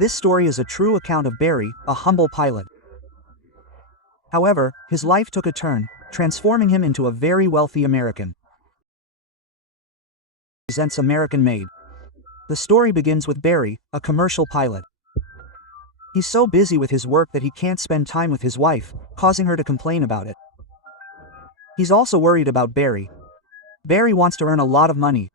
This story is a true account of Barry, a humble pilot. However, his life took a turn, transforming him into a very wealthy American. Presents American Made. The story begins with Barry, a commercial pilot. He's so busy with his work that he can't spend time with his wife, causing her to complain about it. He's also worried about Barry. Barry wants to earn a lot of money.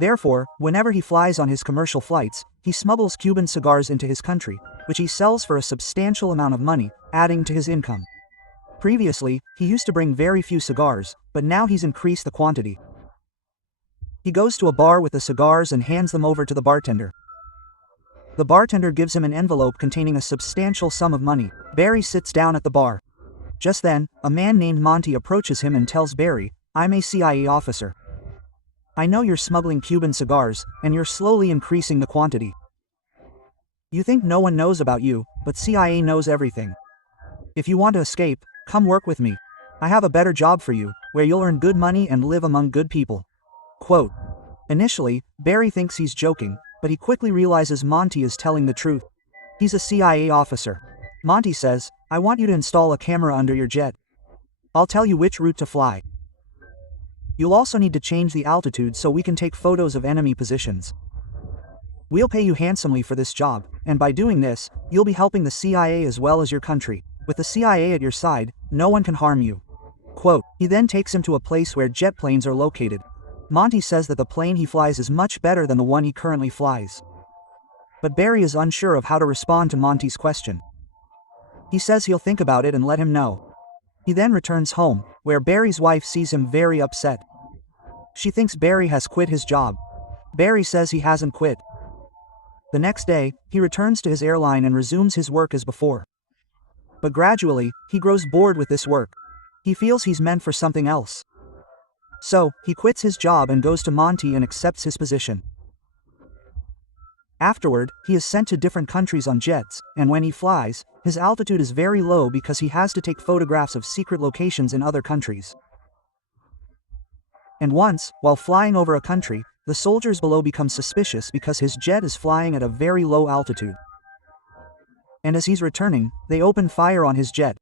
Therefore, whenever he flies on his commercial flights, he smuggles Cuban cigars into his country, which he sells for a substantial amount of money, adding to his income. Previously, he used to bring very few cigars, but now he's increased the quantity. He goes to a bar with the cigars and hands them over to the bartender. The bartender gives him an envelope containing a substantial sum of money. Barry sits down at the bar. Just then, a man named Monty approaches him and tells Barry, "I'm a CIA officer. I know you're smuggling Cuban cigars, and you're slowly increasing the quantity. You think no one knows about you, but CIA knows everything. If you want to escape, come work with me. I have a better job for you, where you'll earn good money and live among good people." Quote. Initially, Barry thinks he's joking, but he quickly realizes Monty is telling the truth. He's a CIA officer. Monty says, "I want you to install a camera under your jet. I'll tell you which route to fly. You'll also need to change the altitude so we can take photos of enemy positions. We'll pay you handsomely for this job, and by doing this, you'll be helping the CIA as well as your country. With the CIA at your side, no one can harm you." Quote. He then takes him to a place where jet planes are located. Monty says that the plane he flies is much better than the one he currently flies. But Barry is unsure of how to respond to Monty's question. He says he'll think about it and let him know. He then returns home, where Barry's wife sees him very upset. She thinks Barry has quit his job. Barry says he hasn't quit. The next day, he returns to his airline and resumes his work as before. But gradually, he grows bored with this work. He feels he's meant for something else. So, he quits his job and goes to Monty and accepts his position. Afterward, he is sent to different countries on jets, and when he flies, his altitude is very low because he has to take photographs of secret locations in other countries. And once, while flying over a country, the soldiers below become suspicious because his jet is flying at a very low altitude. And as he's returning, they open fire on his jet.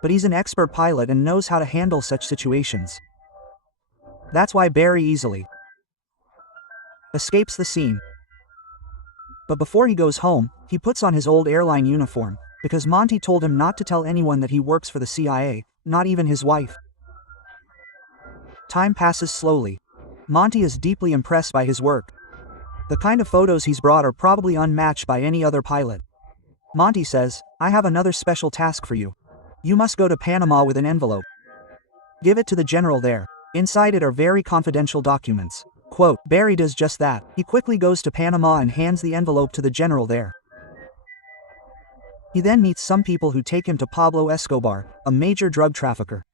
But he's an expert pilot and knows how to handle such situations. That's why Barry easily escapes the scene. But before he goes home, he puts on his old airline uniform, because Monty told him not to tell anyone that he works for the CIA, not even his wife. Time passes slowly. Monty is deeply impressed by his work. The kind of photos he's brought are probably unmatched by any other pilot. Monty says, "I have another special task for you. You must go to Panama with an envelope. Give it to the general there. Inside it are very confidential documents." Quote. Barry does just that. He quickly goes to Panama and hands the envelope to the general there. He then meets some people who take him to Pablo Escobar, a major drug trafficker.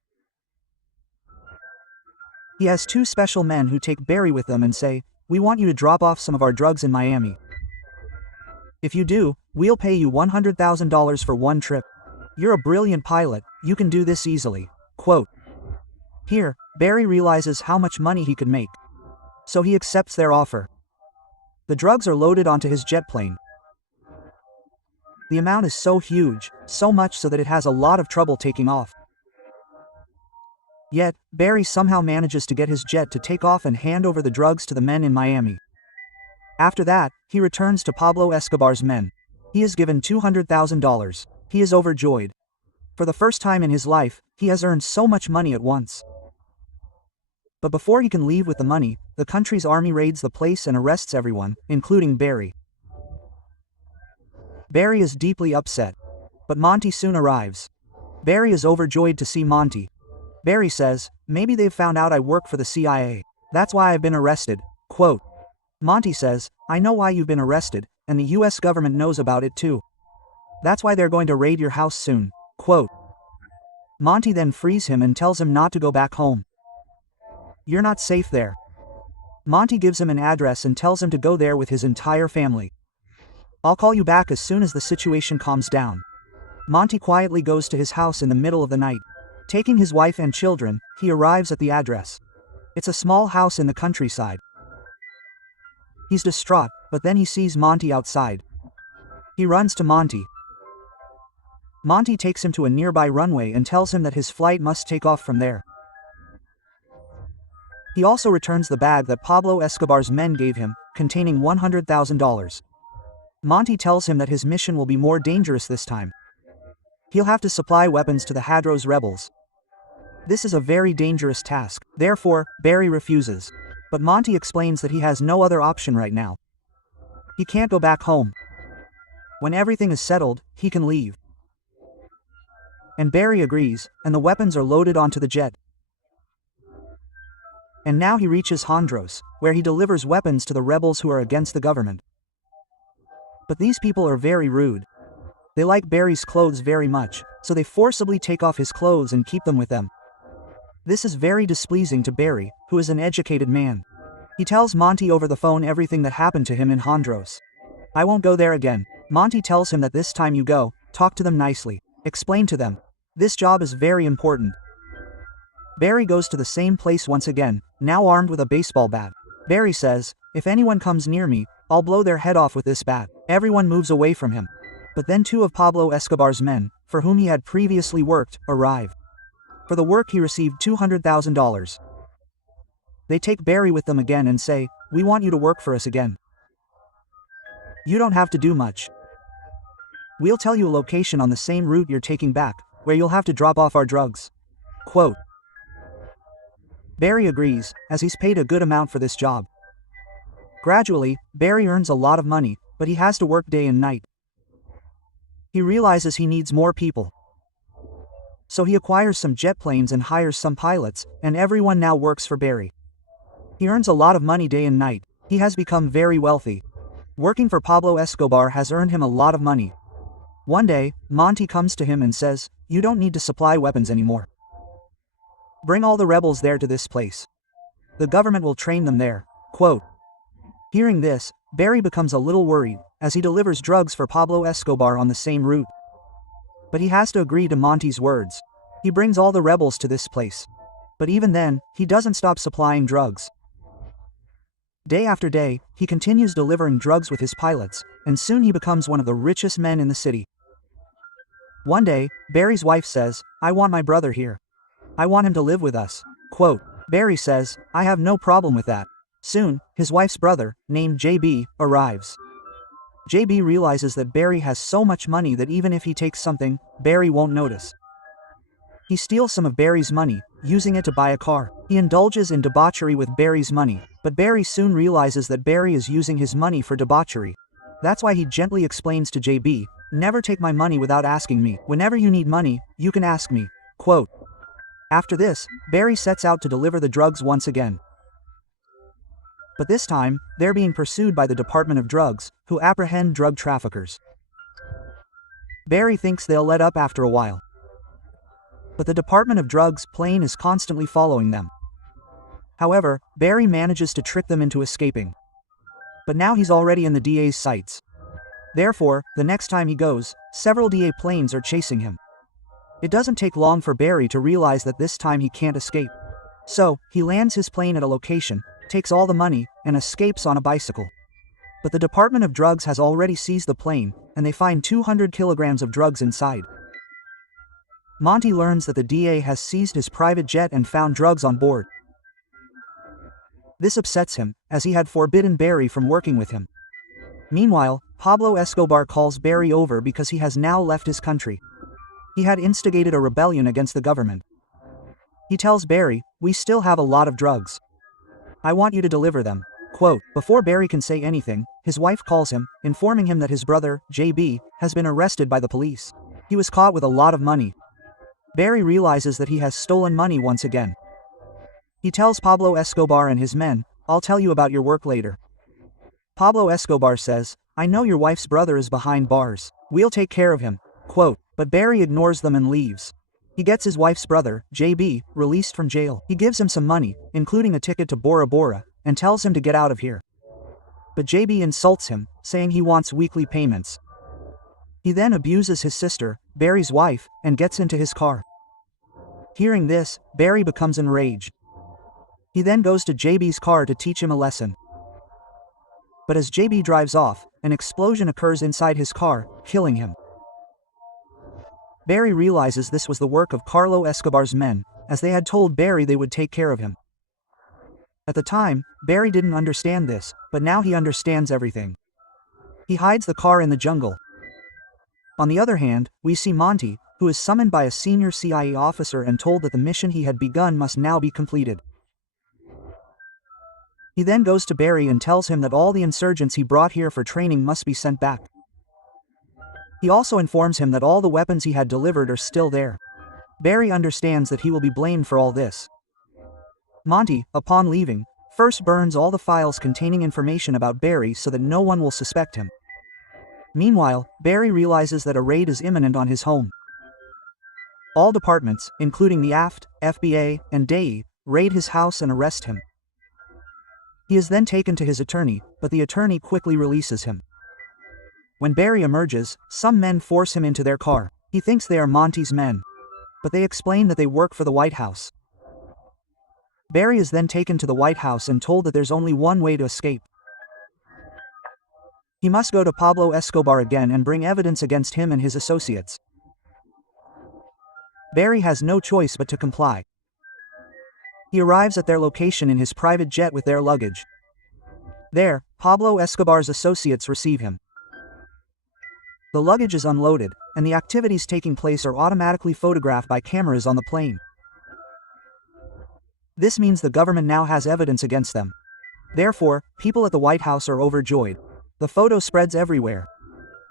He has two special men who take Barry with them and say, "We want you to drop off some of our drugs in Miami. If you do, we'll pay you $100,000 for one trip. You're a brilliant pilot, you can do this easily." Quote. Here, Barry realizes how much money he could make. So he accepts their offer. The drugs are loaded onto his jet plane. The amount is so huge, so much so that it has a lot of trouble taking off. Yet, Barry somehow manages to get his jet to take off and hand over the drugs to the men in Miami. After that, he returns to Pablo Escobar's men. He is given $200,000. He is overjoyed. For the first time in his life, he has earned so much money at once. But before he can leave with the money, the country's army raids the place and arrests everyone, including Barry. Barry is deeply upset. But Monty soon arrives. Barry is overjoyed to see Monty. Barry says, "Maybe they've found out I work for the CIA. That's why I've been arrested." Quote. Monty says, "I know why you've been arrested, and the US government knows about it too. That's why they're going to raid your house soon." Quote. Monty then frees him and tells him not to go back home. "You're not safe there." Monty gives him an address and tells him to go there with his entire family. "I'll call you back as soon as the situation calms down." Monty quietly goes to his house in the middle of the night. Taking his wife and children, he arrives at the address. It's a small house in the countryside. He's distraught, But then he sees Monty outside. He runs to Monty. Monty takes him to a nearby runway and tells him that his flight must take off from there. He also returns the bag that Pablo Escobar's men gave him, containing $100,000. Monty tells him that his mission will be more dangerous this time. He'll have to supply weapons to the Hadros rebels. This is a very dangerous task, therefore, Barry refuses. But Monty explains that he has no other option right now. He can't go back home. When everything is settled, he can leave. And Barry agrees, and the weapons are loaded onto the jet. And now he reaches Hadros, where he delivers weapons to the rebels who are against the government. But these people are very rude. They like Barry's clothes very much, so they forcibly take off his clothes and keep them with them. This is very displeasing to Barry, who is an educated man. He tells Monty over the phone everything that happened to him in Hadros. I won't go there again. Monty tells him that this time you go, talk to them nicely. Explain to them. This job is very important. Barry goes to the same place once again, now armed with a baseball bat. Barry says, if anyone comes near me, I'll blow their head off with this bat. Everyone moves away from him. But then two of Pablo Escobar's men, for whom he had previously worked, arrive. For the work he received $200,000. They take Barry with them again and say, we want you to work for us again. You don't have to do much. We'll tell you a location on the same route you're taking back, where you'll have to drop off our drugs. Quote. Barry agrees, as he's paid a good amount for this job. Gradually, Barry earns a lot of money, but he has to work day and night. He realizes he needs more people. So he acquires some jet planes and hires some pilots, and everyone now works for Barry. He earns a lot of money day and night. He has become very wealthy. Working for Pablo Escobar has earned him a lot of money. One day, Monty comes to him and says, you don't need to supply weapons anymore. Bring all the rebels there to this place. The government will train them there. Quote. Hearing this, Barry becomes a little worried, as he delivers drugs for Pablo Escobar on the same route. But he has to agree to Monty's words. He brings all the rebels to this place. But even then, he doesn't stop supplying drugs. Day after day, he continues delivering drugs with his pilots, and soon he becomes one of the richest men in the city. One day, Barry's wife says, I want my brother here. I want him to live with us. Quote. Barry says, I have no problem with that. Soon, his wife's brother, named JB, arrives. JB realizes that Barry has so much money that even if he takes something, Barry won't notice. He steals some of Barry's money, using it to buy a car. He indulges in debauchery with Barry's money, but Barry soon realizes that Barry is using his money for debauchery. That's why he gently explains to JB, never take my money without asking me. Whenever you need money, you can ask me. Quote. After this, Barry sets out to deliver the drugs once again. But this time, they're being pursued by the Department of Drugs, who apprehend drug traffickers. Barry thinks they'll let up after a while. But the Department of Drugs plane is constantly following them. However, Barry manages to trick them into escaping. But now he's already in the DA's sights. Therefore, the next time he goes, several DA planes are chasing him. It doesn't take long for Barry to realize that this time he can't escape. So, he lands his plane at a location, takes all the money, and escapes on a bicycle. But the Department of Drugs has already seized the plane, and they find 200 kilograms of drugs inside. Monty learns that the DA has seized his private jet and found drugs on board. This upsets him, as he had forbidden Barry from working with him. Meanwhile, Pablo Escobar calls Barry over because he has now left his country. He had instigated a rebellion against the government. He tells Barry, we still have a lot of drugs. I want you to deliver them. Quote. Before Barry can say anything, his wife calls him, informing him that his brother, JB, has been arrested by the police. He was caught with a lot of money. Barry realizes that he has stolen money once again. He tells Pablo Escobar and his men, I'll tell you about your work later. Pablo Escobar says, I know your wife's brother is behind bars. We'll take care of him. Quote. But Barry ignores them and leaves. He gets his wife's brother, JB, released from jail. He gives him some money, including a ticket to Bora Bora, and tells him to get out of here. But JB insults him, saying he wants weekly payments. He then abuses his sister, Barry's wife, and gets into his car. Hearing this, Barry becomes enraged. He then goes to JB's car to teach him a lesson. But as JB drives off, an explosion occurs inside his car, killing him. Barry realizes this was the work of Carlo Escobar's men, as they had told Barry they would take care of him. At the time, Barry didn't understand this, but now he understands everything. He hides the car in the jungle. On the other hand, we see Monty, who is summoned by a senior CIA officer and told that the mission he had begun must now be completed. He then goes to Barry and tells him that all the insurgents he brought here for training must be sent back. He also informs him that all the weapons he had delivered are still there. Barry understands that he will be blamed for all this. Monty, upon leaving, first burns all the files containing information about Barry so that no one will suspect him. Meanwhile, Barry realizes that a raid is imminent on his home. All departments, including the AFT, FBA, and DEI, raid his house and arrest him. He is then taken to his attorney, but the attorney quickly releases him. When Barry emerges, some men force him into their car. He thinks they are Monty's men, but they explain that they work for the White House. Barry is then taken to the White House and told that there's only one way to escape. He must go to Pablo Escobar again and bring evidence against him and his associates. Barry has no choice but to comply. He arrives at their location in his private jet with their luggage. There, Pablo Escobar's associates receive him. The luggage is unloaded, and the activities taking place are automatically photographed by cameras on the plane. This means the government now has evidence against them. Therefore, people at the White House are overjoyed. The photo spreads everywhere.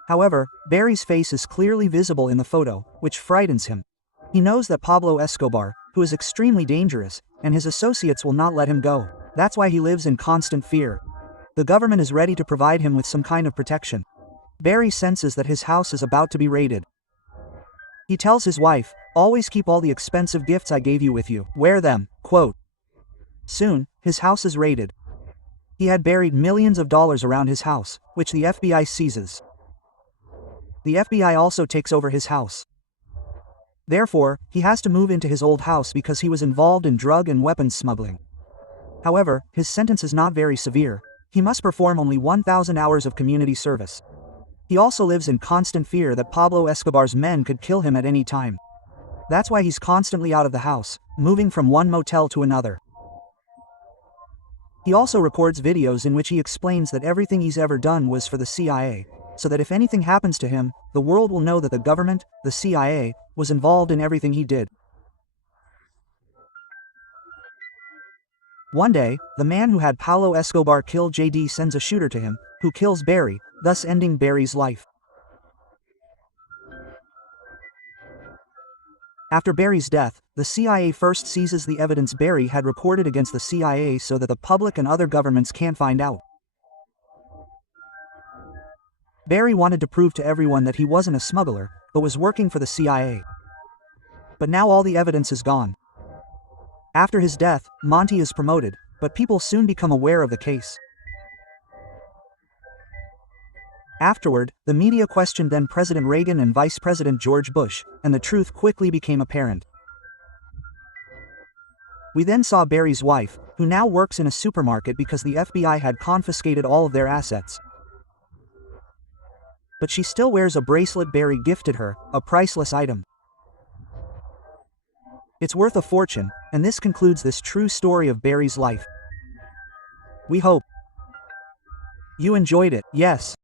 However, Barry's face is clearly visible in the photo, which frightens him. He knows that Pablo Escobar, who is extremely dangerous, and his associates will not let him go. That's why he lives in constant fear. The government is ready to provide him with some kind of protection. Barry senses that his house is about to be raided. He tells his wife, "Always keep all the expensive gifts I gave you with you. Wear them." Quote. Soon, his house is raided. He had buried millions of dollars around his house, which the FBI seizes. The FBI also takes over his house. Therefore, he has to move into his old house because he was involved in drug and weapons smuggling. However, his sentence is not very severe. He must perform only 1,000 hours of community service. He also lives in constant fear that Pablo Escobar's men could kill him at any time. That's why he's constantly out of the house, moving from one motel to another. He also records videos in which he explains that everything he's ever done was for the CIA, so that if anything happens to him, the world will know that the government, the CIA, was involved in everything he did. One day, the man who had Pablo Escobar kill JD sends a shooter to him, who kills Barry, thus ending Barry's life. After Barry's death, the CIA first seizes the evidence Barry had recorded against the CIA so that the public and other governments can't find out. Barry wanted to prove to everyone that he wasn't a smuggler, but was working for the CIA. But now all the evidence is gone. After his death, Monty is promoted, but people soon become aware of the case. Afterward, the media questioned then President Reagan and Vice President George Bush, and the truth quickly became apparent. We then saw Barry's wife, who now works in a supermarket because the FBI had confiscated all of their assets. But she still wears a bracelet Barry gifted her, a priceless item. It's worth a fortune, and this concludes this true story of Barry's life. We hope you enjoyed it. Yes.